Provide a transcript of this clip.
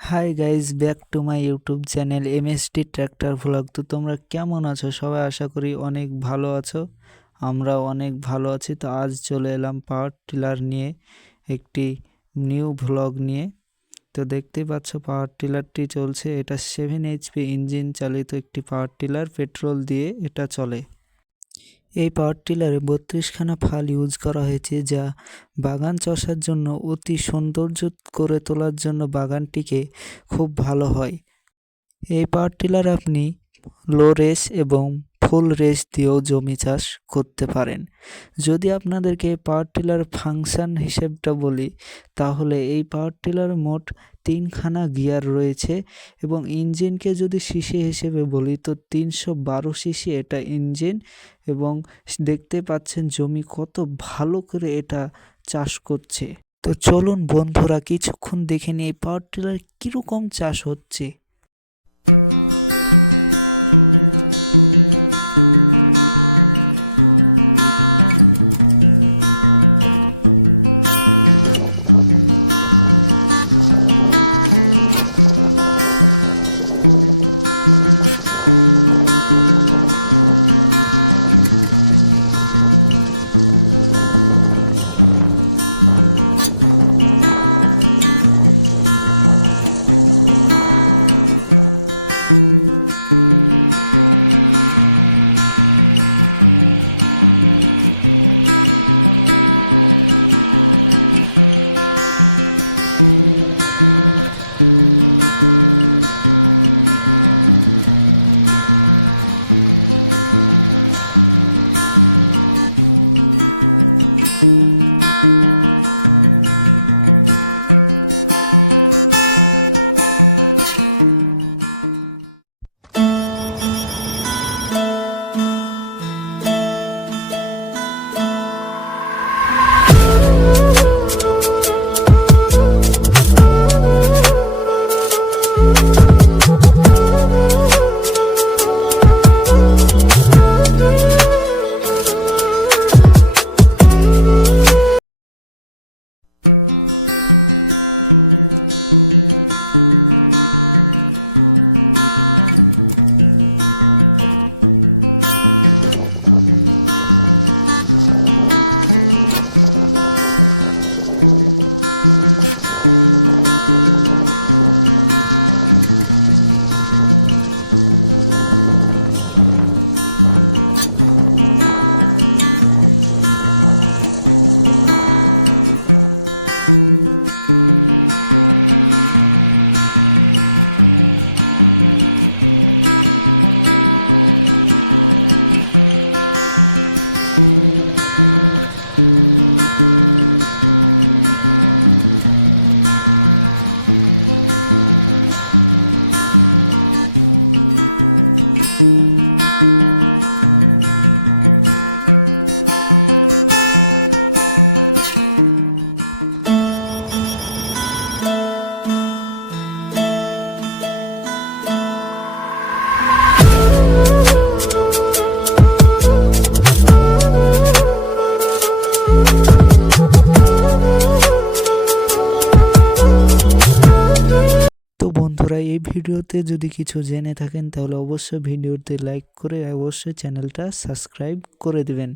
Hi guys, back to my YouTube channel MST tractor vlog. তো তোমরা কেমন আছো? সবাই আশা করি অনেক ভালো আছো। আমরাও অনেক ভালো আছি। তো আজ চলে এলাম পাওয়ার টিলার নিয়ে একটি নিউ ভ্লগ নিয়ে। তো দেখতেই পাচ্ছ পাওয়ার টিলারটি চলছে। এটা 7 HP ইঞ্জিন চালিত একটি পাওয়ার টিলার, পেট্রোল দিয়ে এটা চলে। এই পাওয়ার টিলারে 32খানা ফাল ইউজ করা হয়েছে, যা বাগান চষার জন্য অতি সৌন্দর্য করে তোলার জন্য বাগানটিকে খুব ভালো হয়। এই পাওয়ার টিলার আপনি লো রেস এবং ফুল রেস দিয়েও জমি চাষ করতে পারেন। যদি আপনাদেরকে পাওয়ার টিলার ফাংশন হিসেবটা বলি, তাহলে এই পাওয়ার টিলার মোট 3খানা গিয়ার রয়েছে এবং ইঞ্জিনকে যদি সিসি হিসেবে বলি তো 312 সিসি এটা ইঞ্জিন। এবং দেখতে পাচ্ছেন জমি কত ভালো করে এটা চাষ করছে। তো চলুন বন্ধুরা কিছুক্ষণ দেখে নিই এই পাওয়ার টিলার কীরকম চাষ হচ্ছে। তো বন্ধুরা, এই ভিডিওতে যদি কিছু জেনে থাকেন তাহলে অবশ্যই ভিডিওতে লাইক করে অবশ্যই চ্যানেলটা সাবস্ক্রাইব করে দিবেন।